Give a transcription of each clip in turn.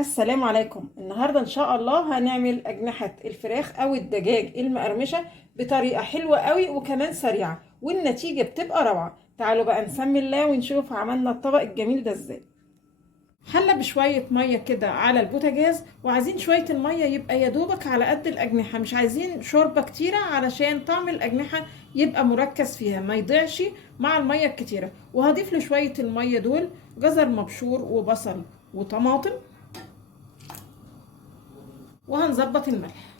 السلام عليكم. النهاردة ان شاء الله هنعمل اجنحة الفراخ او الدجاج المقرمشة بطريقة حلوة قوي وكمان سريعة، والنتيجة بتبقى روعة. تعالوا بقى نسمي الله ونشوف عملنا الطبق الجميل ده ازاي. حلة بشوية مية كده على البوتاجاز، وعايزين شوية المية يبقى يدوبك على قد الأجنحة، مش عايزين شوربة كتيرة علشان طعم الأجنحة يبقى مركز فيها ما يضيعش مع المية الكتيرة. وهضيف لشوية المية دول جزر مبشور وبصل وطماطم، وهنظبط الملح.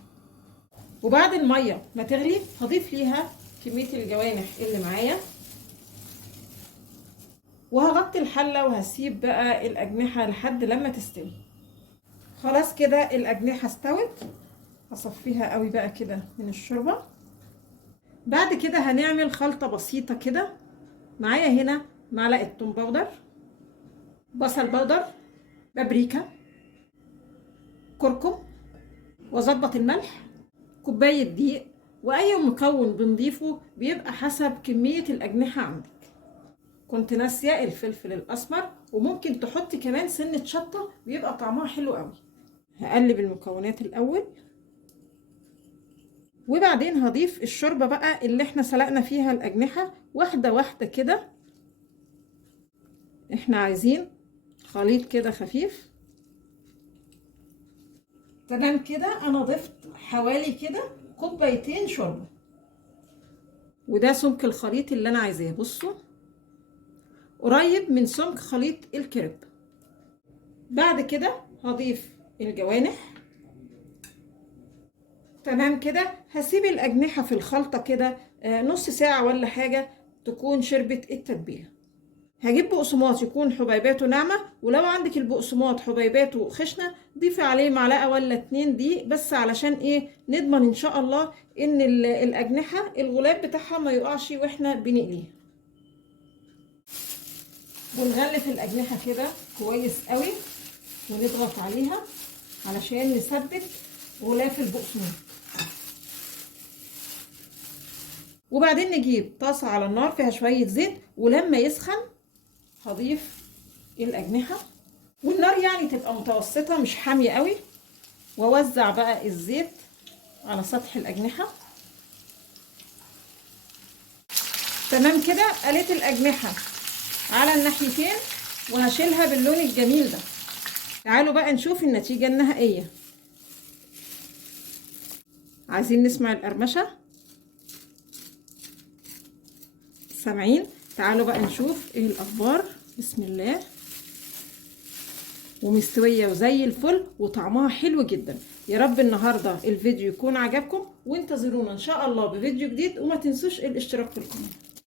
وبعد المية ما تغلي هضيف ليها كمية الجوانح اللي معايا، وهغطي الحلة وهسيب بقى الأجنحة لحد لما تستوي. خلاص كده الأجنحة استوت، هصفيها قوي بقى كده من الشوربة. بعد كده هنعمل خلطة بسيطة كده. معايا هنا معلقة توم باودر، بصل باودر، بابريكا، كركم، واظبط الملح، كوباية دقيق، واي مكون بنضيفه بيبقى حسب كمية الاجنحة عندك. كنت ناسية الفلفل الاسمر، وممكن تحطي كمان سنة شطة بيبقى طعمها حلو قوي. هقلب المكونات الاول، وبعدين هضيف الشوربة بقى اللي احنا سلقنا فيها الاجنحة واحدة واحدة كده. احنا عايزين خليط كده خفيف. تمام كده انا ضفت حوالي كده كوبايتين شوربة، وده سمك الخليط اللي انا عايزاه. بصوا قريب من سمك خليط الكريب. بعد كده هضيف الجوانح. تمام كده هسيب الأجنحة في الخلطة كده نص ساعة ولا حاجة تكون شربت التتبيلة. هجيب بقسماط يكون حبيباته ناعمة، ولو عندك البقسماط حبيباته خشنة ضيفي عليه معلقة ولا 2 دي بس، علشان ايه؟ نضمن ان شاء الله ان الأجنحة الغلاف بتاعها ما يقعش واحنا بنقليها. ونغلف الأجنحة كده كويس قوي ونضغط عليها علشان نثبت غلاف البقسماط. وبعدين نجيب طاسة على النار فيها شوية زيت، ولما يسخن هضيف الأجنحة، والنار يعني تبقى متوسطة مش حامية قوي، واوزع بقى الزيت على سطح الأجنحة. تمام كده قليت الأجنحة على الناحيتين وهشيلها باللون الجميل ده. تعالوا بقى نشوف النتيجة النهائية. عايزين نسمع القرمشة؟ سامعين؟ تعالوا بقى نشوف ايه الأخبار. بسم الله. ومستوية وزي الفل وطعمها حلو جدا. يا رب النهاردة الفيديو يكون عجبكم، وانتظرونا ان شاء الله بفيديو جديد، وما تنسوش الاشتراك في القناة.